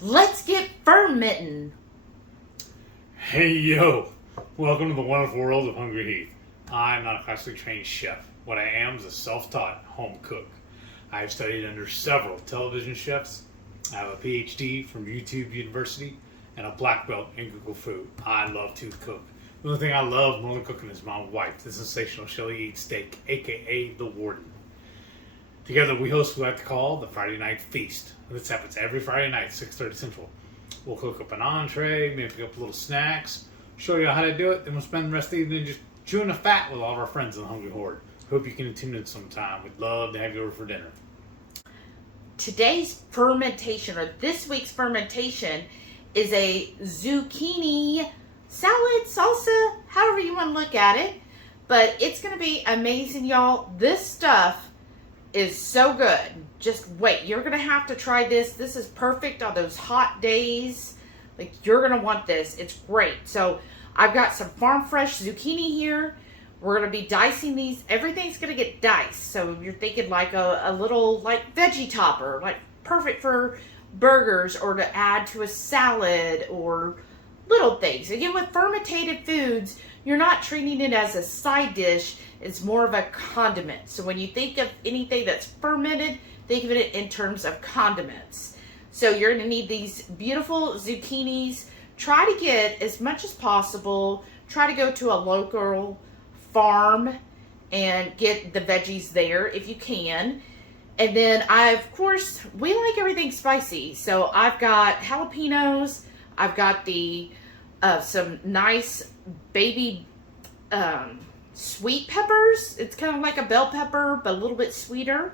Let's get fermenting. Hey yo, welcome to the wonderful world of HungryHeath. I'm not a classically trained chef. What I am is a self-taught home cook. I have studied under several television chefs. I have a PhD from YouTube University and a black belt in Google Food. I love to cook. The only thing I love more than cooking is my wife, the sensational Shelly Eats Steak, aka the Warden. Together we host what we like to call the Friday Night Feast. This happens every Friday night, 6:30 Central. We'll cook up an entree, maybe pick up little snacks, show you how to do it, then we'll spend the rest of the evening just chewing the fat with all of our friends in the HungryHorde. Hope you can tune in sometime. We'd love to have you over for dinner. Today's fermentation, or this week's fermentation, is a zucchini salad, salsa, however you want to look at it. But it's going to be amazing, y'all. This stuff is so good. Just wait. You're going to have to try this. This is perfect on those hot days. Like, you're going to want this. It's great. So I've got some farm fresh zucchini here. We're going to be dicing these. Everything's going to get diced. So you're thinking like a little like veggie topper, like perfect for burgers or to add to a salad or little things. Again, with fermented foods, you're not treating it as a side dish. It's more of a condiment. So when you think of anything that's fermented, think of it in terms of condiments. So you're going to need these beautiful zucchinis. Try to get as much as possible. Try to go to a local farm and get the veggies there if you can. And then of course, we like everything spicy. So I've got jalapenos. I've got the some nice baby sweet peppers. It's kind of like a bell pepper, but a little bit sweeter.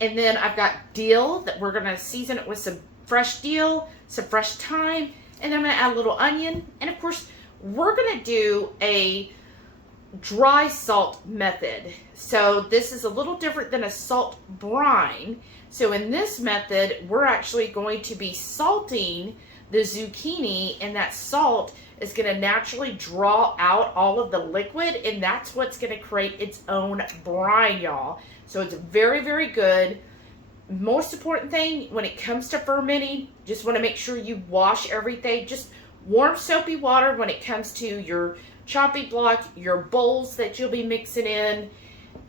And then I've got dill that we're going to season it with some fresh dill, some fresh thyme, and I'm going to add a little onion. And of course, we're going to do a dry salt method. So this is a little different than a salt brine. So in this method, we're actually going to be salting the zucchini, and that salt is going to naturally draw out all of the liquid, and that's what's going to create its own brine, y'all. So it's very, very good. Most important thing when it comes to fermenting, just want to make sure you wash everything. Just warm soapy water when it comes to your chopping block, your bowls that you'll be mixing in,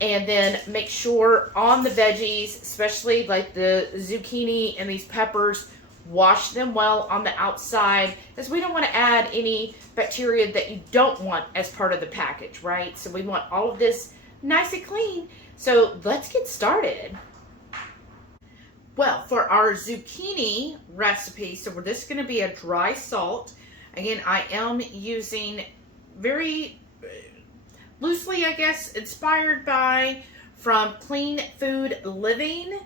and then make sure on the veggies, especially like the zucchini and these peppers, wash them well on the outside, because we don't want to add any bacteria that you don't want as part of the package, right? So we want all of this nice and clean. So let's get started. Well, for our zucchini recipe, so this is going to be a dry salt. Again, I am using very loosely, I guess, inspired by from Clean Food Living.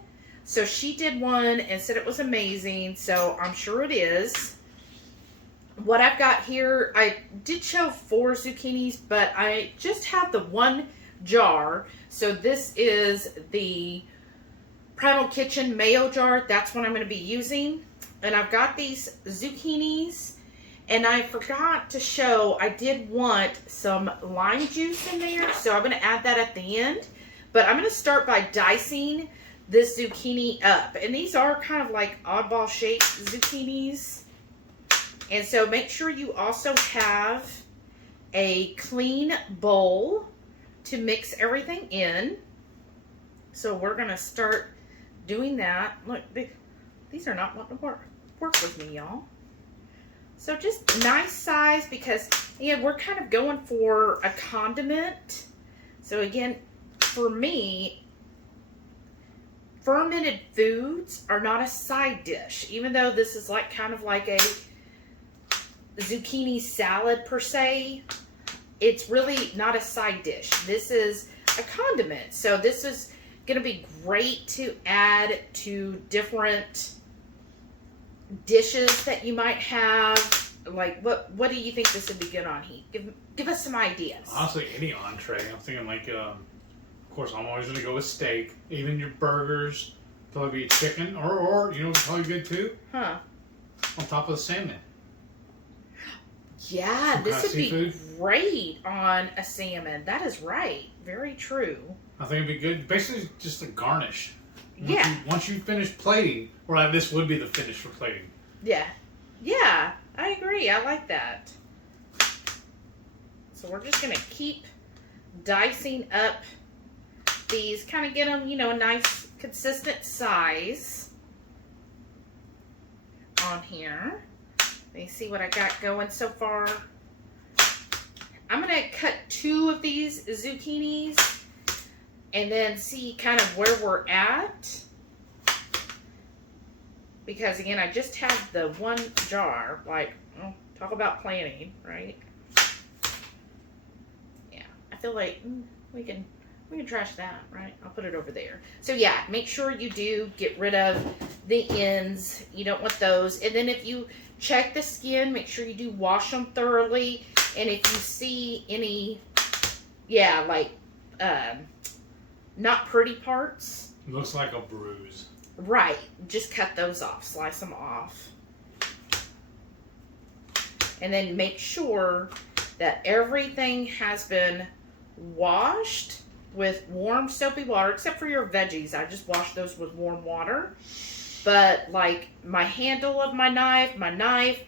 So she did one and said it was amazing, so I'm sure it is. What I've got here, I did show 4 zucchinis, but I just have the one jar. So this is the Primal Kitchen mayo jar. That's what I'm going to be using. And I've got these zucchinis, and I forgot to show, I did want some lime juice in there, so I'm going to add that at the end. But I'm going to start by dicing this zucchini up. And these are kind of like oddball shaped zucchinis. And so make sure you also have a clean bowl to mix everything in. So we're going to start doing that. Look, these are not wanting to work with me, y'all. So just nice size, because again, we're kind of going for a condiment. So again, for me, fermented foods are not a side dish, even though this is like kind of like a zucchini salad per se. It's really not a side dish. This is a condiment. So this is going to be great to add to different dishes that you might have. Like, what do you think this would be good on, Heath? Give us some ideas. Honestly, any entree. I'm thinking like, of course, I'm always going to go with steak. Even your burgers, probably be chicken, or you know what's probably good too? Huh. On top of the salmon. Yeah, Some this would seafood. be great on a salmon. That is right. Very true. I think it'd be good. Basically, just a garnish. Yeah. Once you finish plating, or this would be the finish for plating. Yeah. Yeah, I agree. I like that. So we're just going to keep dicing up these, kind of get them, you know, a nice consistent size on here. Let me see what I got going so far. I'm going to cut 2 of these zucchinis and then see kind of where we're at. Because again, I just have the 1 jar. Like, oh, talk about planning, right? Yeah, I feel like we can trash that, right? I'll put it over there. So yeah, make sure you do get rid of the ends. You don't want those. And then if you check the skin, make sure you do wash them thoroughly. And if you see any, yeah, like not pretty parts. Looks like a bruise. Right. Just cut those off. Slice them off. And then make sure that everything has been washed with warm soapy water, except for your veggies. I just wash those with warm water. But like my handle of my knife,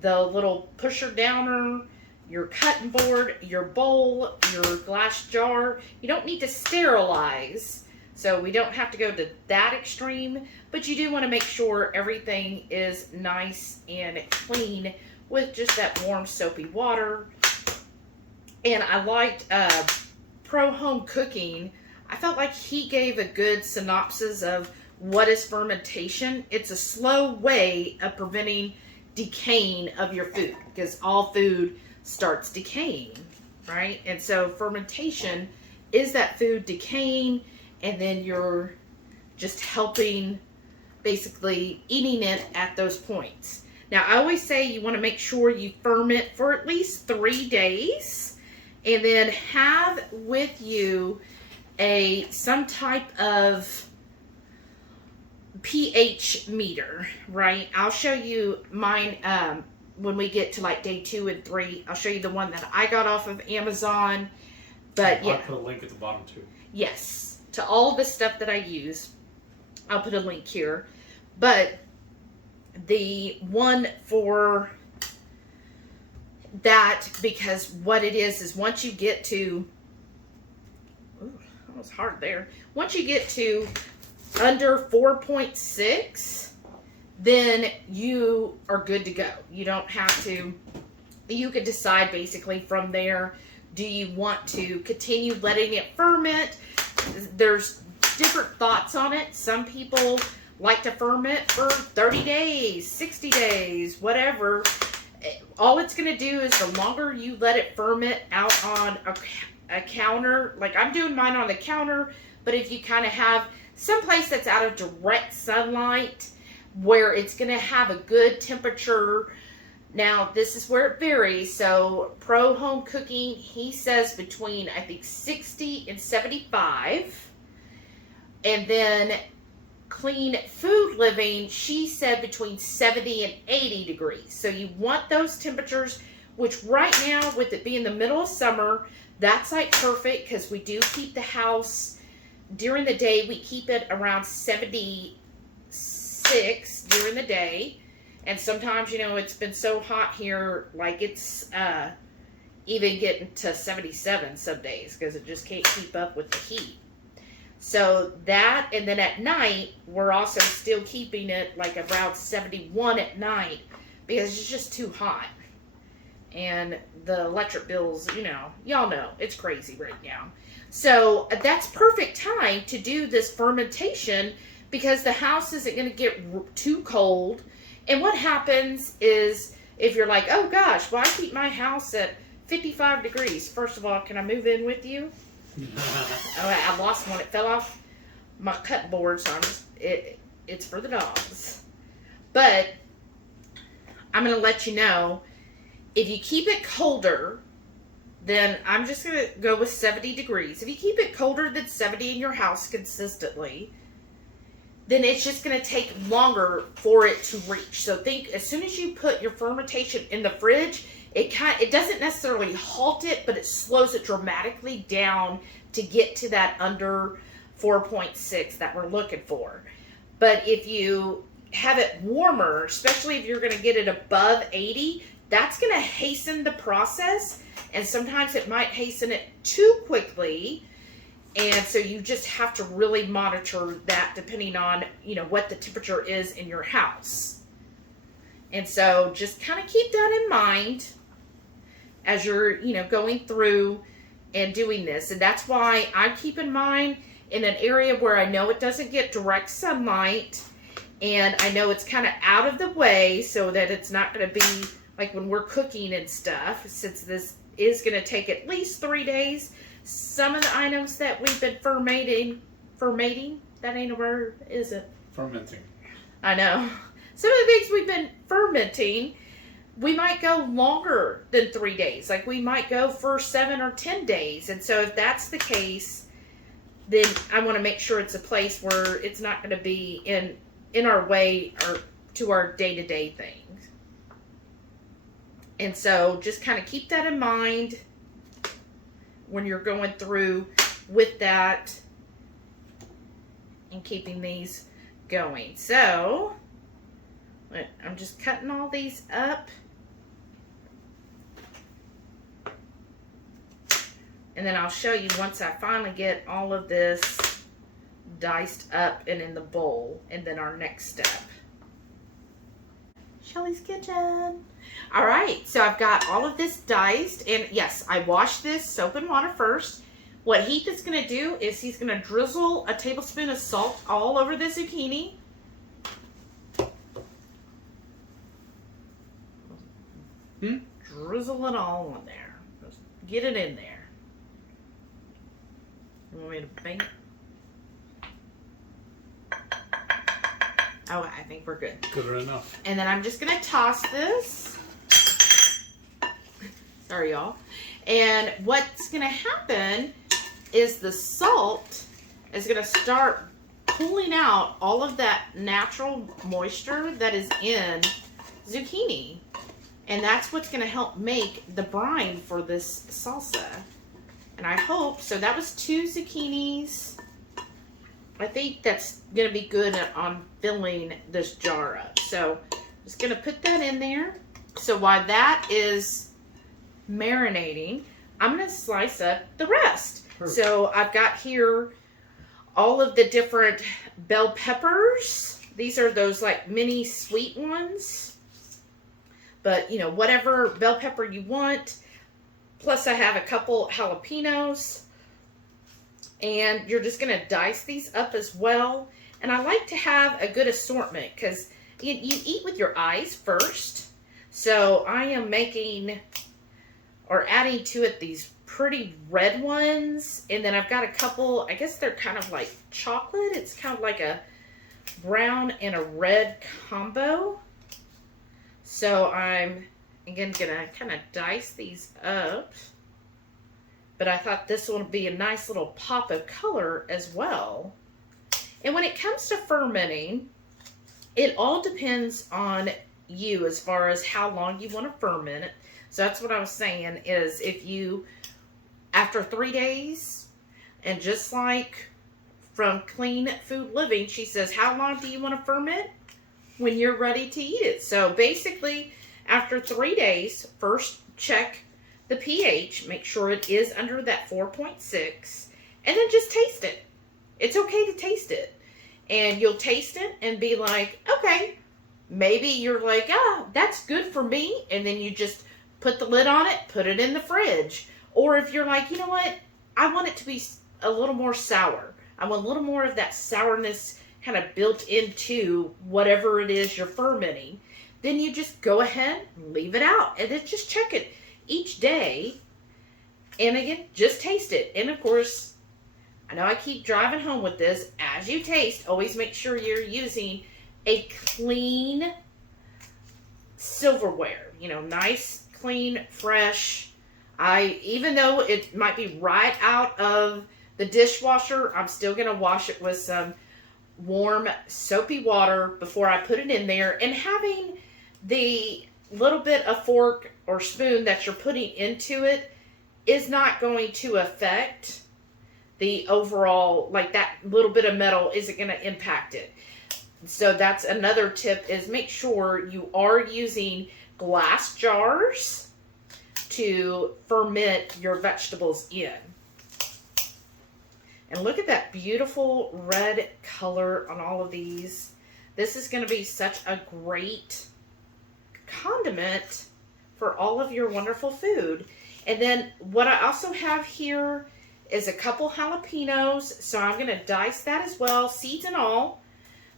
the little pusher downer, your cutting board, your bowl, your glass jar, you don't need to sterilize. So we don't have to go to that extreme, but you do want to make sure everything is nice and clean with just that warm soapy water. And I liked Pro Home Cooking. I felt like he gave a good synopsis of what is fermentation. It's a slow way of preventing decaying of your food, because all food starts decaying, right? And so fermentation is that food decaying, and then you're just helping, basically eating it at those points. Now, I always say you want to make sure you ferment for at least 3 days, and then have with you some type of pH meter, right? I'll show you mine when we get to like day 2 and 3. I'll show you the one that I got off of Amazon. But I'll put a link at the bottom too. Yes, to all the stuff that I use. I'll put a link here. But the one for that, because what it is once you get to, ooh, that was hard there. Once you get to under 4.6, then you are good to go. You don't have to, you could decide basically from there, do you want to continue letting it ferment? There's different thoughts on it. Some people like to ferment for 30 days, 60 days, whatever. All it's going to do is the longer you let it ferment out on a counter, like I'm doing mine on the counter, but if you kind of have someplace that's out of direct sunlight where it's going to have a good temperature. Now, this is where it varies. So, Pro Home Cooking, he says between, I think, 60 and 75. And then Clean Food Living, she said between 70 and 80 degrees. So, you want those temperatures, which right now, with it being the middle of summer, that's like perfect because we do keep the house, during the day, we keep it around 76 during the day. And sometimes, you know, it's been so hot here, like it's even getting to 77 some days because it just can't keep up with the heat. So that, and then at night, we're also still keeping it like around 71 at night because it's just too hot. And the electric bills, you know, y'all know, it's crazy right now. So that's perfect time to do this fermentation because the house isn't going to get too cold. And what happens is, if you're like, oh gosh, well I keep my house at 55 degrees. First of all, can I move in with you? Oh, I lost one. It fell off my cut board, so it's for the dogs. But I'm going to let you know, if you keep it colder, then I'm just going to go with 70 degrees. If you keep it colder than 70 in your house consistently, then it's just going to take longer for it to reach. So think, as soon as you put your fermentation in the fridge, it doesn't necessarily halt it, but it slows it dramatically down to get to that under 4.6 that we're looking for. But if you have it warmer, especially if you're going to get it above 80, that's going to hasten the process. And sometimes it might hasten it too quickly. And so you just have to really monitor that depending on, you know, what the temperature is in your house. And so just kind of keep that in mind as you're, you know, going through and doing this. And that's why I keep in mind in an area where I know it doesn't get direct sunlight and I know it's kind of out of the way so that it's not going to be like when we're cooking and stuff, since this is going to take at least 3 days. Some of the items that we've been fermenting, that ain't a word, is it? Fermenting. I know. Some of the things we've been fermenting, we might go longer than 3 days. Like we might go for 7 or 10 days. And so if that's the case, then I want to make sure it's a place where it's not going to be in our way or to our day-to-day things. And so just kind of keep that in mind when you're going through with that and keeping these going. So I'm just cutting all these up. And then I'll show you once I finally get all of this diced up and in the bowl. And then our next step. Shelly's Kitchen. All right, so I've got all of this diced. And yes, I washed this soap and water first. What Heath is going to do is he's going to drizzle a tablespoon of salt all over the zucchini. Drizzle it all in there. Just get it in there. You want me to bang it? Oh, I think we're good. Good enough. And then I'm just going to toss this. Sorry, y'all. And what's going to happen is the salt is going to start pulling out all of that natural moisture that is in zucchini. And that's what's going to help make the brine for this salsa. And I hope, so that was 2 zucchinis. I think that's going to be good on filling this jar up. So I'm just going to put that in there. So while that is marinating, I'm going to slice up the rest. Perfect. So I've got here all of the different bell peppers. These are those like mini sweet ones. But, you know, whatever bell pepper you want. Plus I have a couple jalapenos. And you're just going to dice these up as well. And I like to have a good assortment because you eat with your eyes first. So I am making or adding to it these pretty red ones. And then I've got a couple, I guess they're kind of like chocolate. It's kind of like a brown and a red combo. So I'm, again, going to kind of dice these up. But I thought this would be a nice little pop of color as well. And when it comes to fermenting, it all depends on you as far as how long you want to ferment it. So that's what I was saying is if you, after 3 days, and just like from Clean Food Living, she says, how long do you want to ferment? When you're ready to eat it. So basically, after 3 days, first check the pH, make sure it is under that 4.6, and then just taste it. It's okay to taste it. And you'll taste it and be like, okay, maybe you're like, that's good for me. And then you just put the lid on it, put it in the fridge. Or if you're like, you know what, I want it to be a little more sour. I want a little more of that sourness kind of built into whatever it is you're fermenting. Then you just go ahead and leave it out. And then just check it each day. And again, just taste it. And of course, I know I keep driving home with this. As you taste, always make sure you're using a clean silverware. You know, nice, clean, fresh. Even though it might be right out of the dishwasher, I'm still going to wash it with some warm, soapy water before I put it in there. And having the little bit of fork or spoon that you're putting into it is not going to affect the overall, like that little bit of metal isn't going to impact it. So that's another tip, is make sure you are using glass jars to ferment your vegetables in. And look at that beautiful red color on all of these. This is going to be such a great condiment for all of your wonderful food. And then what I also have here is a couple jalapenos. So I'm going to dice that as well, seeds and all,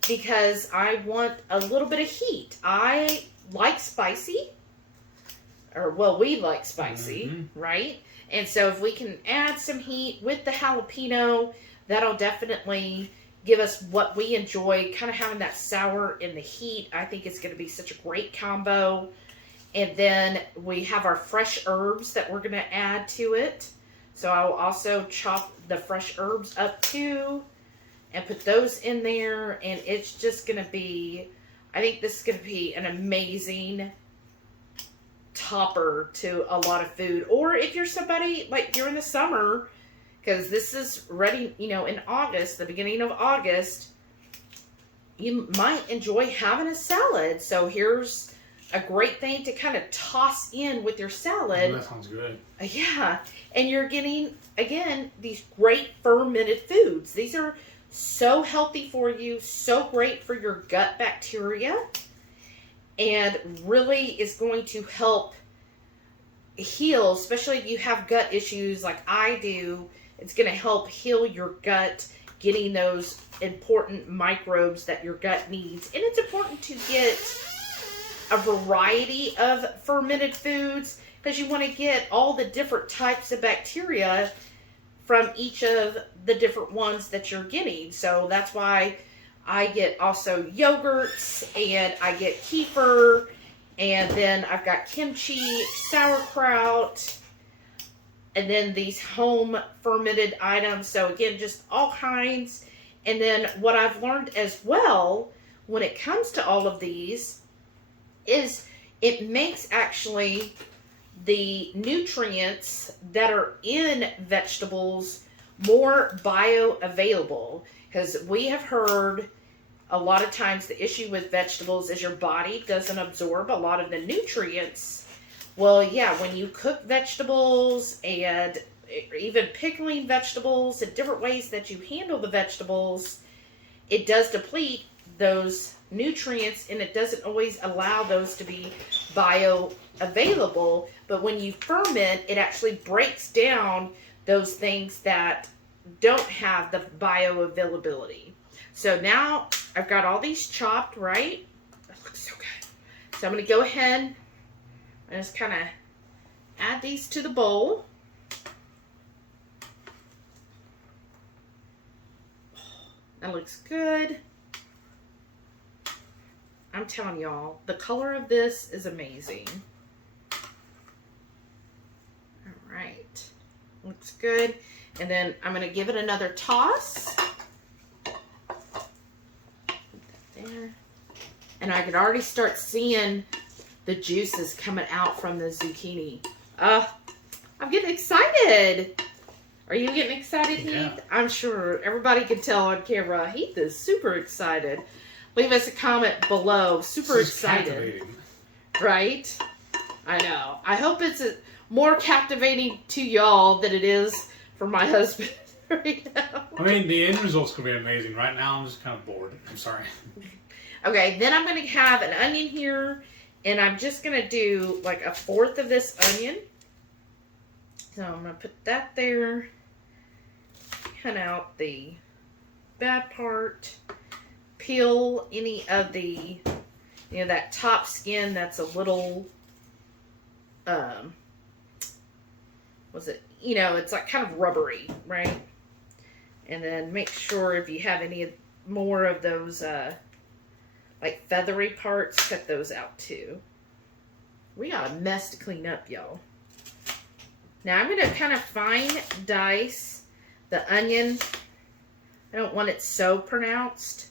because I want a little bit of heat. I like spicy. Or, well, we like spicy, right? And so if we can add some heat with the jalapeno, that'll definitely give us what we enjoy, kind of having that sour and the heat. I think it's going to be such a great combo. And then we have our fresh herbs that we're going to add to it. So I will also chop the fresh herbs up too and put those in there. And it's just going to be, I think this is going to be an amazing topper to a lot of food. Or if you're somebody like during the summer, because this is ready, you know, in August, the beginning of August, you might enjoy having a salad. So here's a great thing to kind of toss in with your salad. That sounds good. Yeah. And you're getting, again, these great fermented foods. These are so healthy for you, so great for your gut bacteria, and really is going to help heal, especially if you have gut issues like I do. It's going to help heal your gut, getting those important microbes that your gut needs. And it's important to get a variety of fermented foods, because you want to get all the different types of bacteria from each of the different ones that you're getting. So that's why I get also yogurts, and I get kefir, and then I've got kimchi, sauerkraut, and then these home fermented items. So again, just all kinds. And then what I've learned as well when it comes to all of these is it makes actually the nutrients that are in vegetables more bioavailable. Because we have heard a lot of times the issue with vegetables is your body doesn't absorb a lot of the nutrients. Well, yeah, when you cook vegetables and even pickling vegetables and different ways that you handle the vegetables, it does deplete those nutrients, and it doesn't always allow those to be bioavailable. But when you ferment, it actually breaks down those things that don't have the bioavailability. So now I've got all these chopped, right? That looks so good. So I'm going to go ahead and just kind of add these to the bowl. That looks good. I'm telling y'all, the color of this is amazing. All right. Looks good. And then I'm going to give it another toss. There. And I can already start seeing the juices coming out from the zucchini. I'm getting excited. Are you getting excited, Heath? Yeah. I'm sure everybody can tell on camera. Heath is super excited. Leave us a comment below. Super excited. Right? I know. I hope it's more captivating to y'all than it is for my husband right now. I mean, the end result's going to be amazing. Right now, I'm just kind of bored. I'm sorry. Okay, then I'm going to have an onion here, and I'm just going to do like a fourth of this onion. So I'm going to put that there. Cut out the bad part. Peel any of the, you know, that top skin that's a little, you know, it's like kind of rubbery, right? And then make sure if you have any more of those, like feathery parts, cut those out too. We got a mess to clean up, y'all. Now I'm going to kind of fine dice the onion. I don't want it so pronounced.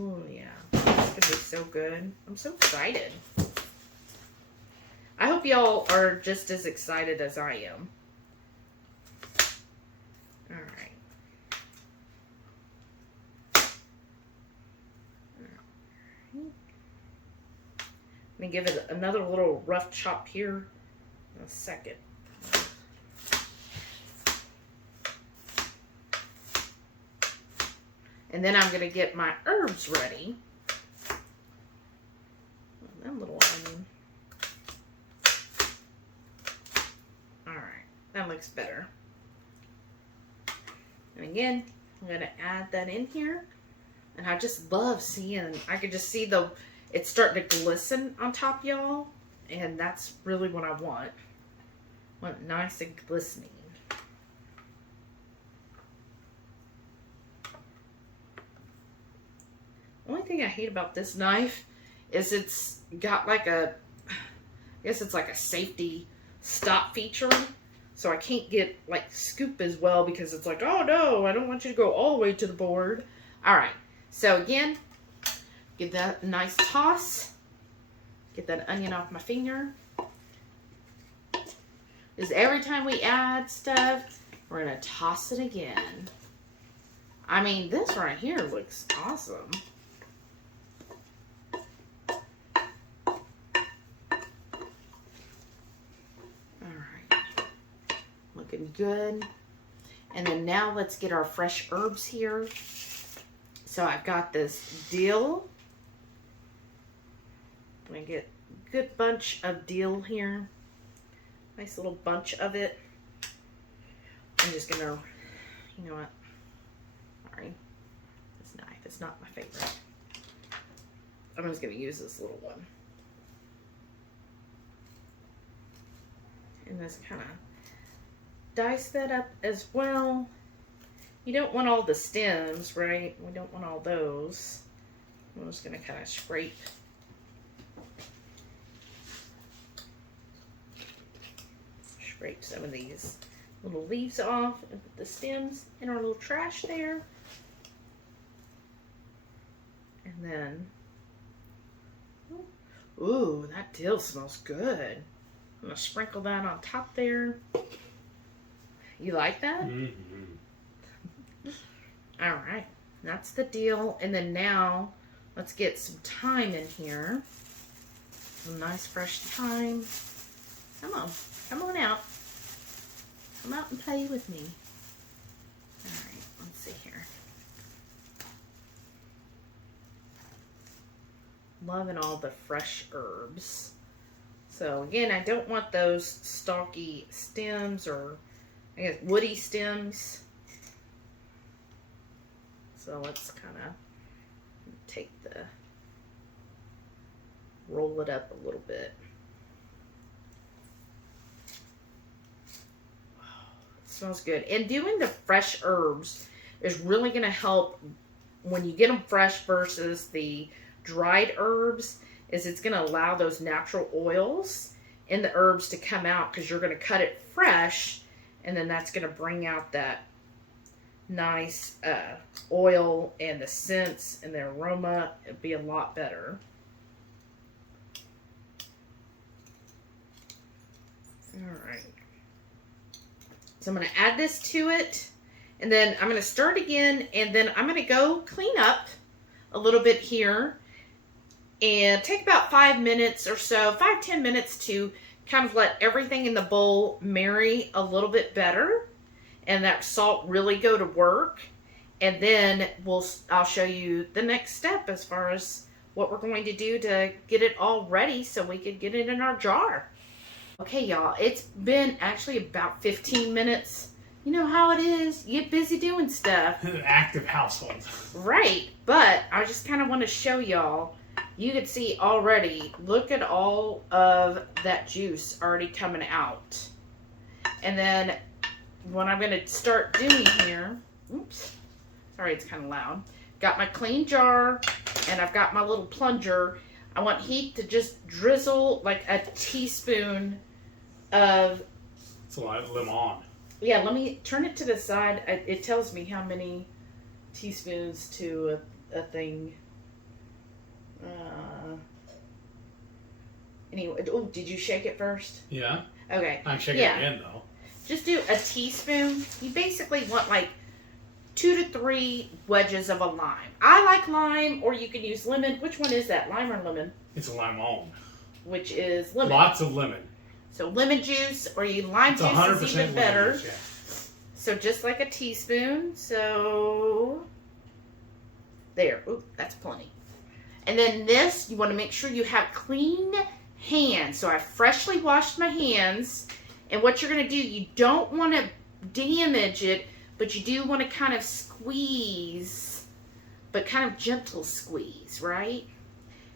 Oh yeah, it's going to be so good. I'm so excited. I hope y'all are just as excited as I am. All right. Let me give it another little rough chop here in a second. And then I'm going to get my herbs ready. That little onion. Alright, that looks better. And again, I'm going to add that in here. And I just love seeing, I could just see it's starting to glisten on top, y'all. And that's really what I want. I want it nice and glistening. Only thing I hate about this knife is it's got like I guess it's like a safety stop feature. So I can't get like scoop as well because it's like, oh no, I don't want you to go all the way to the board. All right. So again, give that a nice toss. Get that onion off my finger. Is every time we add stuff, we're going to toss it again. I mean, this right here looks awesome. Looking good. And then now let's get our fresh herbs here. So I've got this dill. I'm going to get a good bunch of dill here. Nice little bunch of it. I'm just going to, you know what? Sorry. This knife is not my favorite. I'm just going to use this little one. And this kind of dice that up as well. You don't want all the stems, right? We don't want all those. I'm just going to kind of scrape. Scrape some of these little leaves off and put the stems in our little trash there. And then, ooh, that dill smells good. I'm going to sprinkle that on top there. You like that? Mm-hmm. All right. That's the deal. And then now, let's get some thyme in here. Some nice fresh thyme. Come on. Come on out. Come out and play with me. All right. Let's see here. Loving all the fresh herbs. So, again, I don't want those stalky stems or I guess woody stems. So let's kind of take roll it up a little bit. Oh, it smells good. And doing the fresh herbs is really going to help when you get them fresh versus the dried herbs. Is it's going to allow those natural oils in the herbs to come out because you're going to cut it fresh. And then that's going to bring out that nice oil and the scents and the aroma. It'll be a lot better. All right. So I'm going to add this to it. And then I'm going to stir it again. And then I'm going to go clean up a little bit here. And take about 5 minutes or so, 5-10 minutes to kind of let everything in the bowl marry a little bit better and that salt really go to work. And then I'll show you the next step as far as what we're going to do to get it all ready so we could get it in our jar. Okay, y'all, it's been actually about 15 minutes. You know how it is. You get busy doing stuff. An active household. Right, but I just kind of want to show y'all. You can see already, look at all of that juice already coming out. And then what I'm going to start doing here, oops, sorry it's kind of loud. Got my clean jar and I've got my little plunger. I want Heath to just drizzle like a teaspoon of... It's a lot of lemon. Yeah, let me turn it to the side. It tells me how many teaspoons to a thing. Anyway, oh, did you shake it first? Yeah. Okay. I'm shaking it again, though. Just do a teaspoon. You basically want like 2 to 3 wedges of a lime. I like lime, or you can use lemon. Which one is that? Lime or lemon? It's a limon. Which is lemon. Lots of lemon. So lemon juice, or you lime It's juice is even better. Juice, yeah. So just like a teaspoon. So there. Ooh, that's plenty. And then this, you want to make sure you have clean hands. So I freshly washed my hands. And what you're going to do, you don't want to damage it, but you do want to kind of squeeze, but kind of gentle squeeze, right?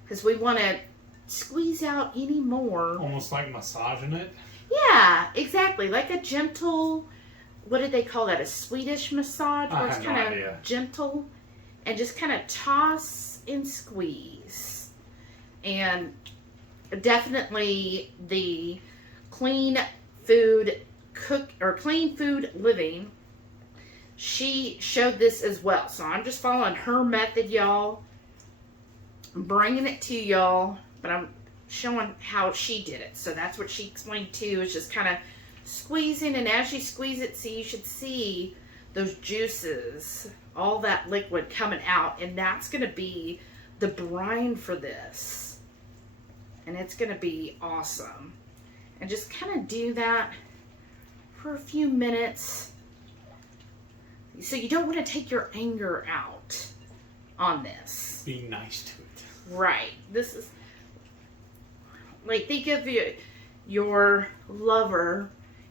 Because we want to squeeze out any more. Almost like massaging it? Yeah, exactly. Like a gentle, what did they call that? A Swedish massage? Where it's kind of gentle. And just kind of toss and squeeze. And definitely the clean food living, she showed this as well. So I'm just following her method, y'all. I'm bringing it to y'all, but I'm showing how she did it. So that's what she explained too, is just kind of squeezing, and as you squeeze it, see, you should see those juices, all that liquid coming out, and that's going to be the brine for this. And it's going to be awesome. And just kind of do that for a few minutes. So you don't want to take your anger out on this. Be nice to it. Right. This is like, think of your lover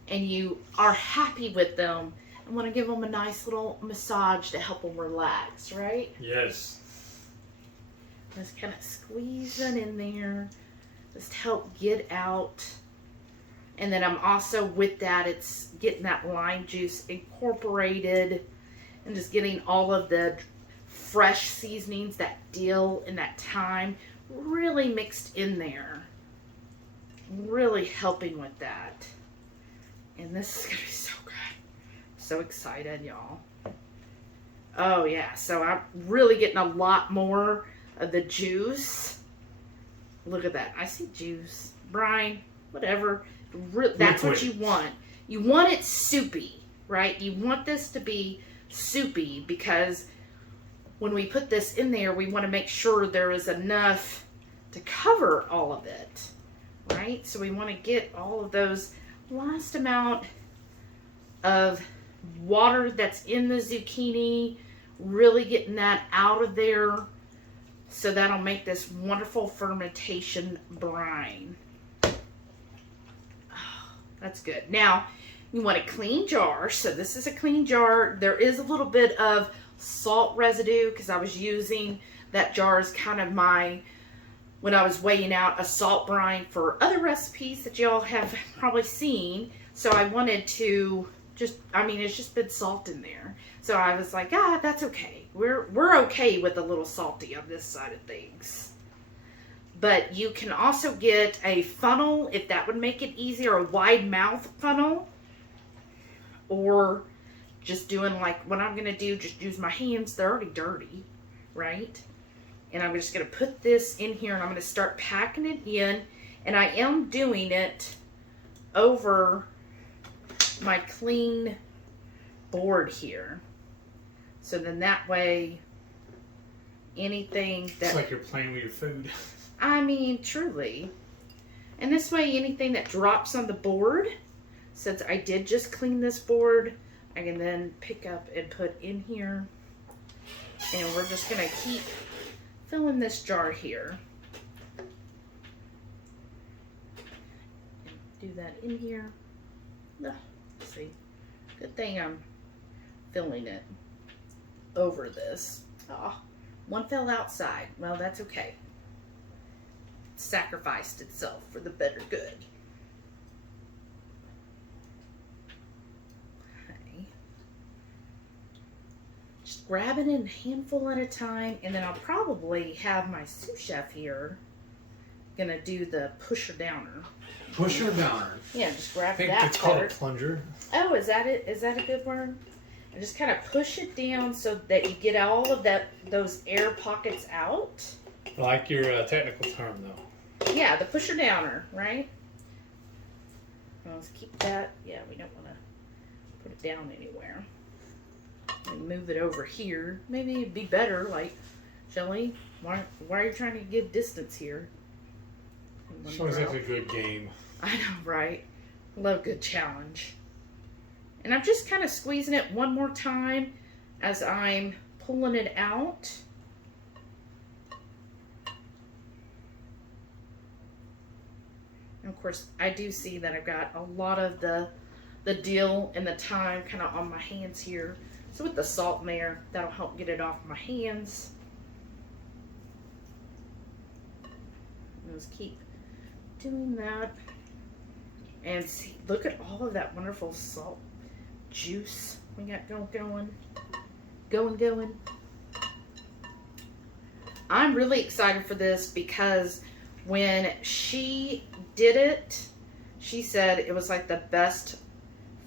and you are happy with them and want to give them a nice little massage to help them relax, right? Yes. Just kind of squeezing in there. Just help get out. And then I'm also, with that, it's getting that lime juice incorporated and just getting all of the fresh seasonings, that dill and that thyme, really mixed in there. Really helping with that. And this is going to be so good. So excited, y'all. Oh, yeah. So I'm really getting a lot more of the juice. Look at that. I see juice, brine, whatever. That's what you want. You want it soupy, right? You want this to be soupy, because when we put this in there, we want to make sure there is enough to cover all of it, right? So we want to get all of those last amount of water that's in the zucchini, really getting that out of there. So that'll make this wonderful fermentation brine. That's good. Now, you want a clean jar. So this is a clean jar. There is a little bit of salt residue because I was using that jar as kind of when I was weighing out a salt brine for other recipes that y'all have probably seen. So I wanted to it's just been salt in there. So I was like, that's okay. We're okay with a little salty on this side of things. But you can also get a funnel if that would make it easier, a wide mouth funnel. Or just doing like what I'm going to do, just use my hands. They're already dirty, right? And I'm just going to put this in here and I'm going to start packing it in. And I am doing it over my clean board here. So then that way, anything that... It's like you're playing with your food. I mean, truly. And this way, anything that drops on the board, since I did just clean this board, I can then pick up and put in here. And we're just going to keep filling this jar here. Do that in here. See, good thing I'm filling it over this. Oh, one fell outside. Well, that's okay. Sacrificed itself for the better good. Okay. Just grabbing it a handful at a time, and then I'll probably have my sous chef here gonna do the pusher downer. Pusher downer. Yeah, just grab I think that it's called part. a plunger. Oh, is that it? Is that a good word? And just kind of push it down so that you get all of those air pockets out. I like your technical term, though. Yeah, the pusher downer, right? Let's keep that. Yeah, we don't want to put it down anywhere. And move it over here. Maybe it'd be better, like, Shelly, why are you trying to give distance here? Sounds like a good game. I know, right? Love a good challenge. And I'm just kind of squeezing it one more time as I'm pulling it out. And of course, I do see that I've got a lot of the dill and the thyme kind of on my hands here. So with the salt in there, that'll help get it off my hands. Just keep doing that. And see, look at all of that wonderful salt juice we got going. I'm really excited for this because when she did it, she said it was like the best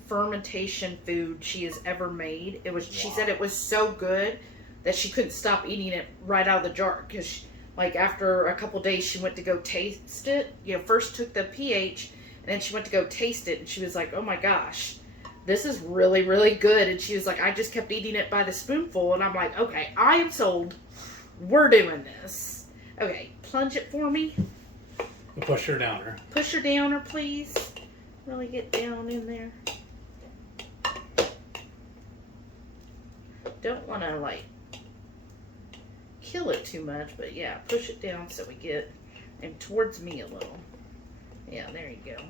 fermentation food she has ever made. It was. Wow. She said it was so good that she couldn't stop eating it right out of the jar because, like, after a couple days, she went to go taste it. You know, first took the pH, and then she went to go taste it, and she was like, "Oh my gosh, this is really, really good." And she was like, "I just kept eating it by the spoonful," and I'm like, "Okay, I am sold. We're doing this." Okay, plunge it for me. The pusher downer. Pusher downer, please. Really get down in there. Don't want to, like, kill it too much, but yeah, push it down so we get and towards me a little. Yeah, there you go.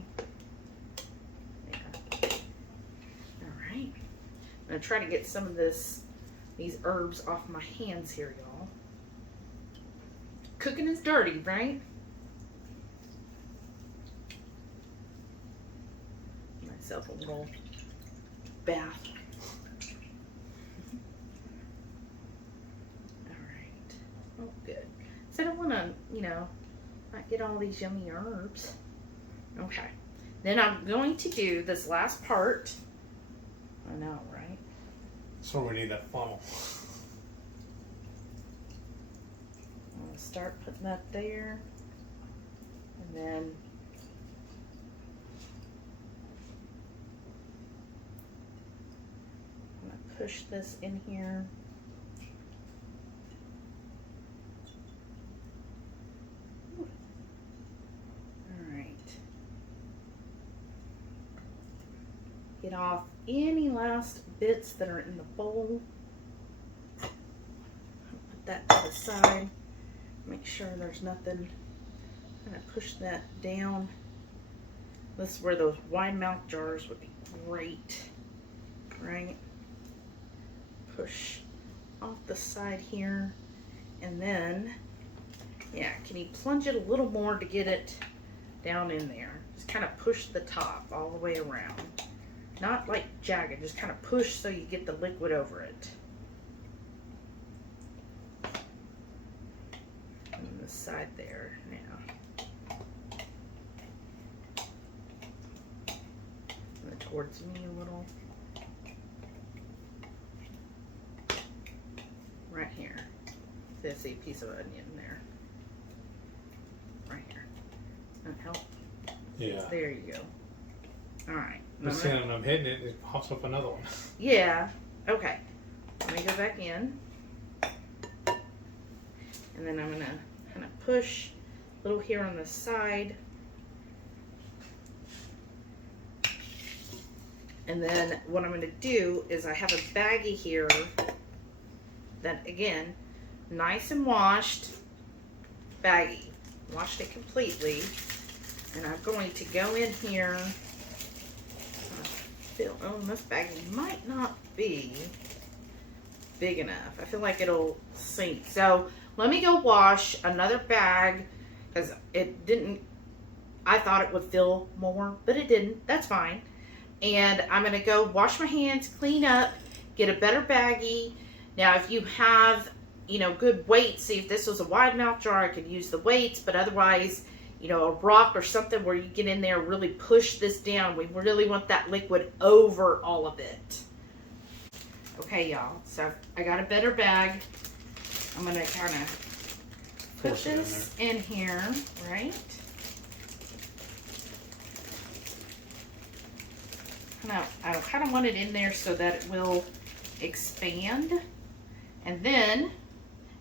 Yeah. All right. I'm gonna try to get some of these herbs off my hands here, y'all. Cooking is dirty, right? Myself a little bath. Oh, good. So I don't want to, you know, not get all these yummy herbs. Okay. Then I'm going to do this last part. I know, right? That's where we need that funnel. I'm going to start putting that there. And then I'm going to push this in here. Get off any last bits that are in the bowl. Put that to the side. Make sure there's nothing. I'm going to push that down. This is where those wide mouth jars would be great. Right? Push off the side here. And then, yeah, can you plunge it a little more to get it down in there? Just kind of push the top all the way around. Not like jagged, just kind of push so you get the liquid over it. And the side there now. And towards me a little. Right here. See, I see a piece of onion there. Right here. That help? Yeah. There you go. Alright. But see, when I'm hitting it, it pops up another one. Yeah. Okay. Let me go back in. And then I'm going to kind of push a little here on the side. And then what I'm going to do is I have a baggie here that, again, nice and washed baggie. Washed it completely. And I'm going to go in here. Oh, this baggie might not be big enough. I feel like it'll sink. So let me go wash another bag because it didn't, I thought it would fill more, but it didn't. That's fine. And I'm going to go wash my hands, clean up, get a better baggie. Now, if you have, you know, good weights, see if this was a wide mouth jar, I could use the weights, but otherwise, you know, a rock or something where you get in there, really push this down. We really want that liquid over all of it. Okay, y'all. So I got a better bag. I'm going to kind of put this in here, right? I kind of want it in there so that it will expand. And then,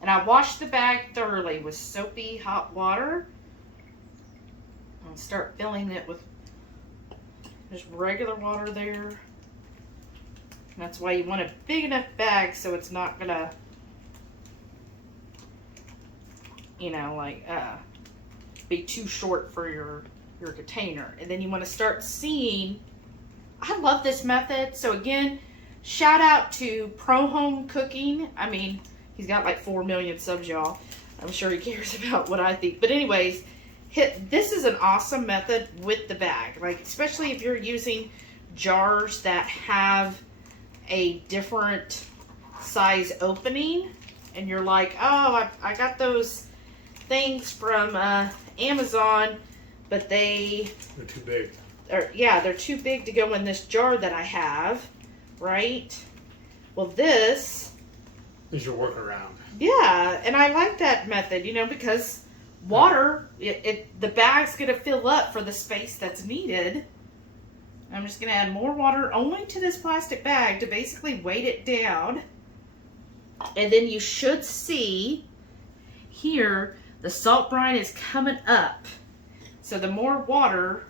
I washed the bag thoroughly with soapy hot water. I'll start filling it with just regular water there. And that's why you want a big enough bag so it's not gonna, you know, like be too short for your container. And then you want to start seeing. I love this method. So again, shout out to Pro Home Cooking. I mean, he's got like 4 million subs, y'all. I'm sure he cares about what I think. But anyways, this is an awesome method with the bag. Like, especially if you're using jars that have a different size opening. And you're like, oh, I got those things from Amazon, but they're too big. Yeah, they're too big to go in this jar that I have, right? Well, this is your workaround. Yeah, and I like that method, you know, because water, the bag's going to fill up for the space that's needed. I'm just going to add more water only to this plastic bag to basically weight it down. And then you should see here the salt brine is coming up. So the more water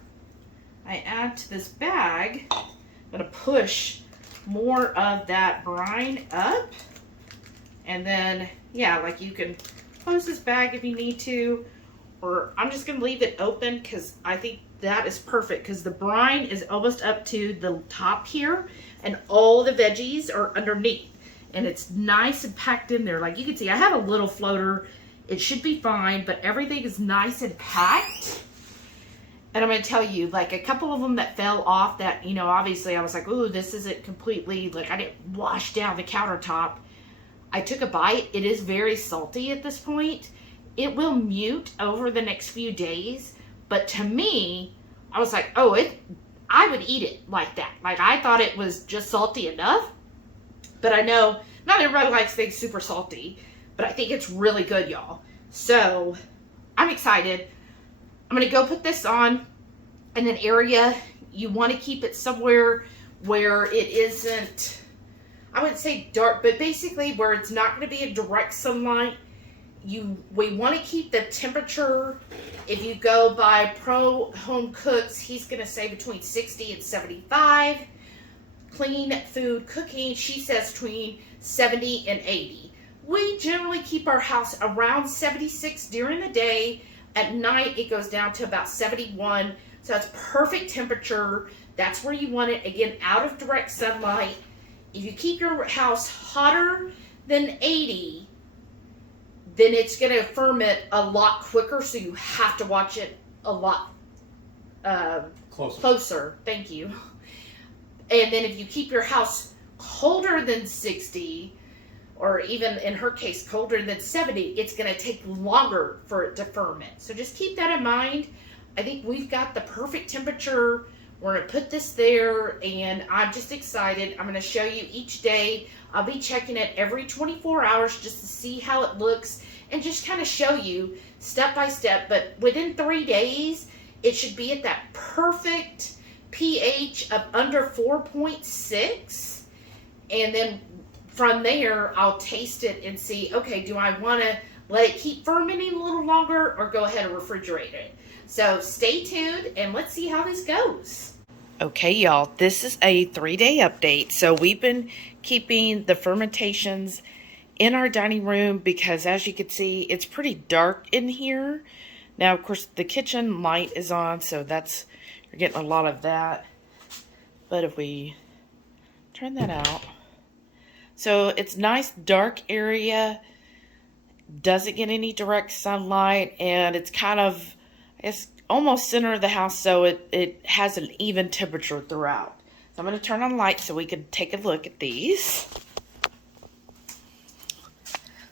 I add to this bag, I'm going to push more of that brine up. And then, yeah, like you can close this bag if you need to, or I'm just going to leave it open because I think that is perfect because the brine is almost up to the top here and all the veggies are underneath. And it's nice and packed in there. Like you can see, I have a little floater. It should be fine, but everything is nice and packed. And I'm going to tell you, like, a couple of them that fell off that, you know, obviously I was like, ooh, this isn't completely, like, I didn't wash down the countertop. I took a bite. It is very salty at this point. It will mute over the next few days. But to me, I was like, oh, I would eat it like that. Like, I thought it was just salty enough. But I know not everybody likes things super salty. But I think it's really good, y'all. So, I'm excited. I'm going to go put this on in an area. You want to keep it somewhere where it isn't, I wouldn't say dark, but basically where it's not going to be in direct sunlight. We want to keep the temperature. If you go by Pro Home Cooks, he's going to say between 60 and 75. Clean Food Cooking, she says between 70 and 80. We generally keep our house around 76 during the day. At night, it goes down to about 71. So that's perfect temperature. That's where you want it. Again, out of direct sunlight. If you keep your house hotter than 80, then it's going to ferment a lot quicker. So you have to watch it a lot closer. Thank you. And then if you keep your house colder than 60, or even in her case, colder than 70, it's going to take longer for it to ferment. So just keep that in mind. I think we've got the perfect temperature. We're going to put this there, and I'm just excited. I'm going to show you each day. I'll be checking it every 24 hours just to see how it looks and just kind of show you step by step. But within 3 days, it should be at that perfect pH of under 4.6. And then from there, I'll taste it and see, okay, do I want to let it keep fermenting a little longer or go ahead and refrigerate it? So stay tuned and let's see how this goes. Okay, y'all, this is a 3-day update. So we've been keeping the fermentations in our dining room because, as you can see, it's pretty dark in here. Now, of course, the kitchen light is on, so you're getting a lot of that. But if we turn that out, so it's nice dark area, doesn't get any direct sunlight, and it's kind of, it's almost center of the house, so it has an even temperature throughout. So I'm going to turn on the light so we can take a look at these.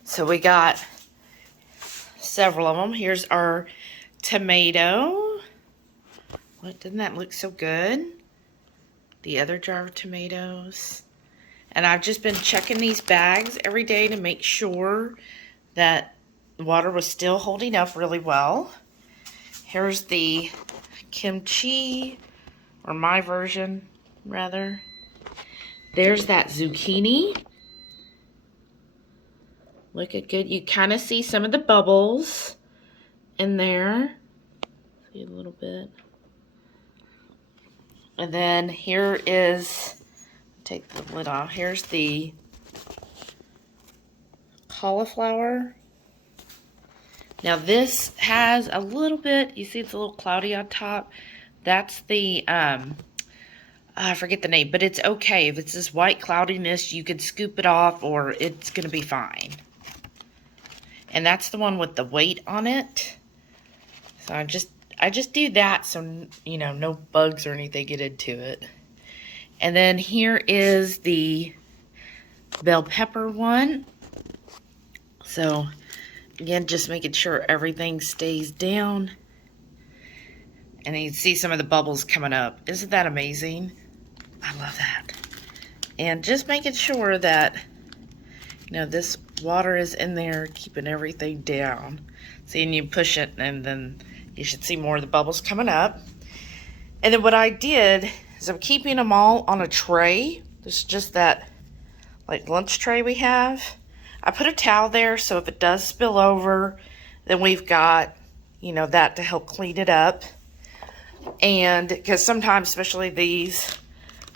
So we got several of them. Here's our tomato. What, didn't that look so good? The other jar of tomatoes. And I've just been checking these bags every day to make sure that, The water was still holding up really well. Here's the kimchi, or my version, rather. There's that zucchini. Look at good. You kind of see some of the bubbles in there. See a little bit. And then here is, take the lid off. Here's the cauliflower. Now this has a little bit, you see it's a little cloudy on top. That's the, I forget the name, but it's okay. If it's this white cloudiness, you could scoop it off or it's going to be fine. And that's the one with the weight on it. So I just do that so, you know, no bugs or anything get into it. And then here is the bell pepper one. So again, just making sure everything stays down. And you can see some of the bubbles coming up. Isn't that amazing? I love that. And just making sure that, you know, this water is in there, keeping everything down. See, and you push it, and then you should see more of the bubbles coming up. And then what I did is I'm keeping them all on a tray. This is just that, like, lunch tray we have. I put a towel there, so if it does spill over, then we've got, you know, that to help clean it up. And because sometimes, especially these,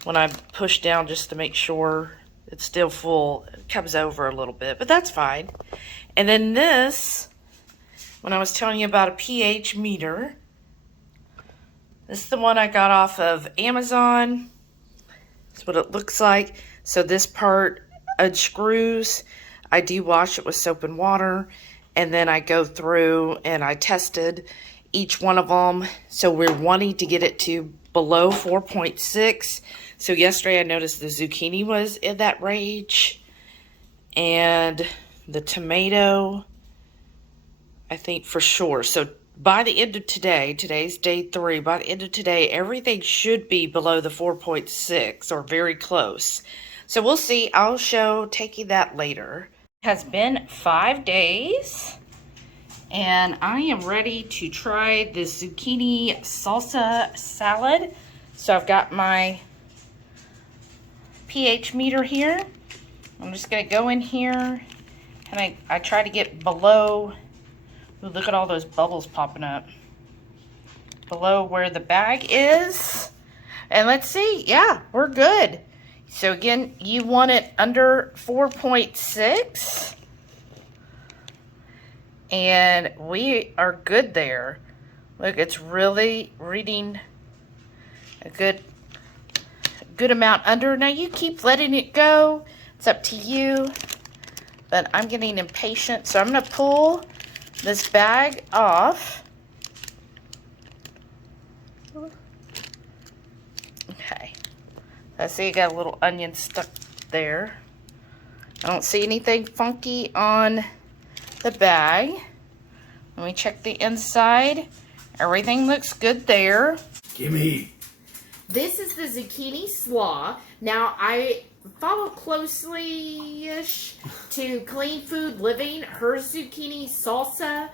when I push down just to make sure it's still full, it comes over a little bit, but that's fine. And then this, when I was telling you about a pH meter, this is the one I got off of Amazon. That's what it looks like. So this part unscrews. I do wash it with soap and water, and then I go through and I tested each one of them. So we're wanting to get it to below 4.6. So yesterday I noticed the zucchini was in that range, and the tomato, I think for sure. So by the end of today, today's day 3, by the end of today, everything should be below the 4.6 or very close. So we'll see. I'll show taking that later. It has been 5 days, and I am ready to try this zucchini salsa salad. So I've got my pH meter here. I'm just going to go in here, and I try to get below. Ooh, look at all those bubbles popping up. Below where the bag is. And let's see. Yeah, we're good. So again, you want it under 4.6. And we are good there. Look, it's really reading a good amount under. Now you keep letting it go. It's up to you. But I'm getting impatient, so I'm going to pull this bag off. Okay. I see you got a little onion stuck there. I don't see anything funky on the bag. Let me check the inside. Everything looks good there. Gimme. This is the zucchini slaw. Now, I follow closely-ish to Clean Food Living, her zucchini salsa.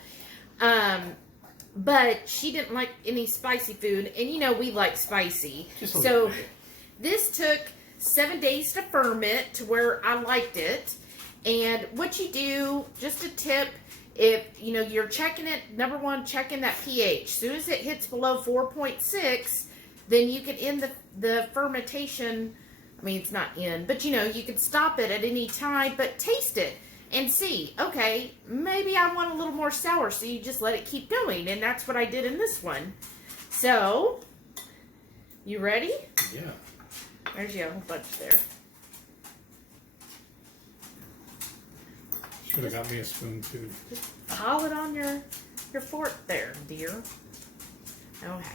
But she didn't like any spicy food. And, you know, we like spicy. So this took 7 days to ferment to where I liked it. And what you do, just a tip, if, you know, you're checking it, number one, checking that pH. As soon as it hits below 4.6, then you can end the fermentation. I mean, it's not in, but, you know, you could stop it at any time, but taste it and see, okay, maybe I want a little more sour, so you just let it keep going. And that's what I did in this one. So, you ready? Yeah. There's a whole bunch there. Should have got me a spoon too. Just pile it on your fork there, dear. Okay.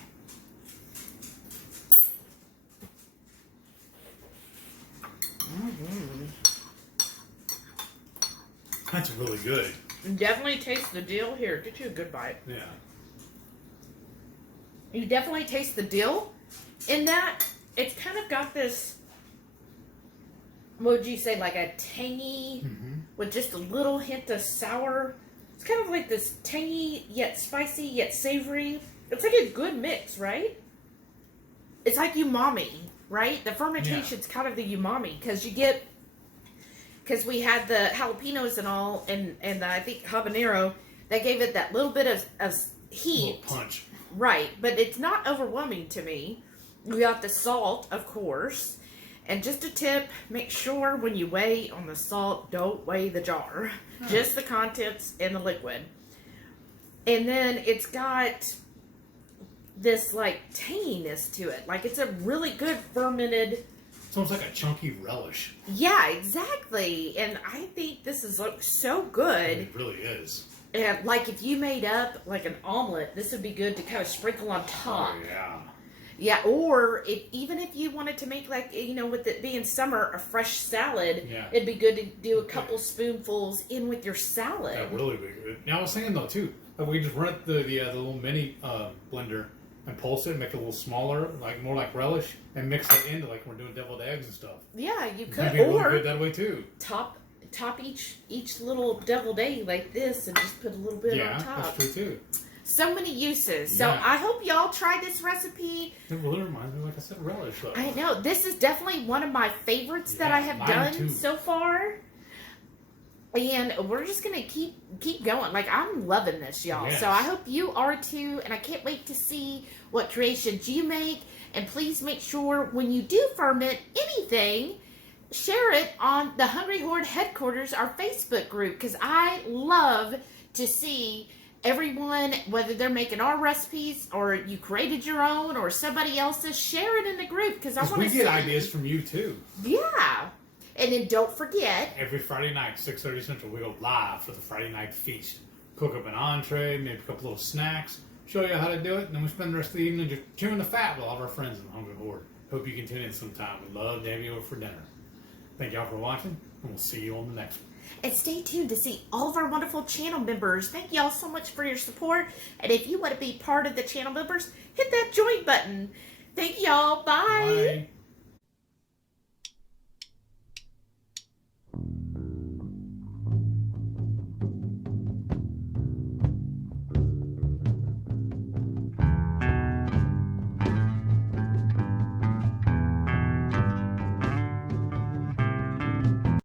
That's really good. Definitely taste the dill. Here, get you a good bite. Yeah. You definitely taste the dill in that. It's kind of got this, what would you say, like a tangy, with just a little hint of sour It's kind of like this tangy, yet spicy, yet savory. It's like a good mix, right? It's like umami, right? The fermentation's kind of the umami because we had the jalapenos and all, and I think habanero, that gave it that little bit of heat. A little punch. Right, but it's not overwhelming to me. We got the salt, of course. And just a tip, make sure when you weigh on the salt, don't weigh the jar. Just the contents and the liquid. And then it's got this like tanginess to it. Like it's a really good fermented. It's almost like a chunky relish. Yeah, exactly. And I think this is so good. It really is. And like if you made up like an omelet, this would be good to kind of sprinkle on top. Oh, yeah. Yeah, or even if you wanted to make like, with it being summer, a fresh salad, it'd be good to do a couple spoonfuls in with your salad. That really be good. Now I was thinking though too, we just run the little mini blender and pulse it, make it a little smaller, like more like relish, and mix it into like we're doing deviled eggs and stuff. Yeah, you could. It'd be really good that way too. Top each little deviled egg like this, and just put a little bit on top. Yeah, that's true too. So many uses. So I hope y'all try this recipe. It really reminds me, like I said, relish. Though. I know. This is definitely one of my favorites that I have done so far. And we're just going to keep going. Like, I'm loving this, y'all. Yes. So I hope you are too. And I can't wait to see what creations you make. And please make sure when you do ferment anything, share it on the HungryHorde headquarters, our Facebook group. Because I love to see everyone, whether they're making our recipes or you created your own or somebody else's, share it in the group because I want to see. We get ideas from you too. Yeah. And then don't forget, every Friday night, 6:30 Central, we go live for the Friday night feast. Cook up an entree, maybe a couple little snacks, show you how to do it, and then we spend the rest of the evening just chewing the fat with all of our friends in the HungryHorde. Hope you can tune in sometime. We'd love to have you over for dinner. Thank y'all for watching, and we'll see you on the next one. And stay tuned to see all of our wonderful channel members. Thank y'all so much for your support. And if you want to be part of the channel members, hit that join button. Thank y'all. Bye. Bye.